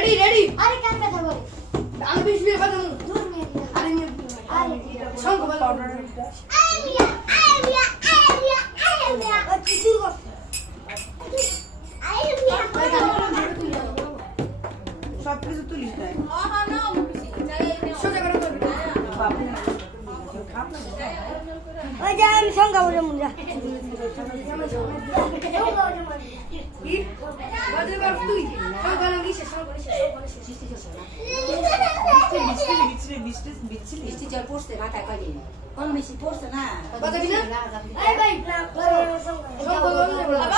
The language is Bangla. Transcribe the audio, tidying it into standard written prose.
रेडी रेडी अरे कान में था बोले আমি বেশি বের করব दूर में আরে अरे Shankha powder idea idea idea idea किसी को आइडिया সব কিছু তুলিস না সোজা করো বাপরে ওই যে আমি সঙ্গা বলে মুজা কি বাজে বার তুই শঙ্খ লাগি শেষ শঙ্খ বিচ্ছিরি বৃষ্টি জল পড়ছে মাথায় কয়দিন কম বেশি পড়ছে না বাজে না এই ভাই না সঙ্গা শঙ্খ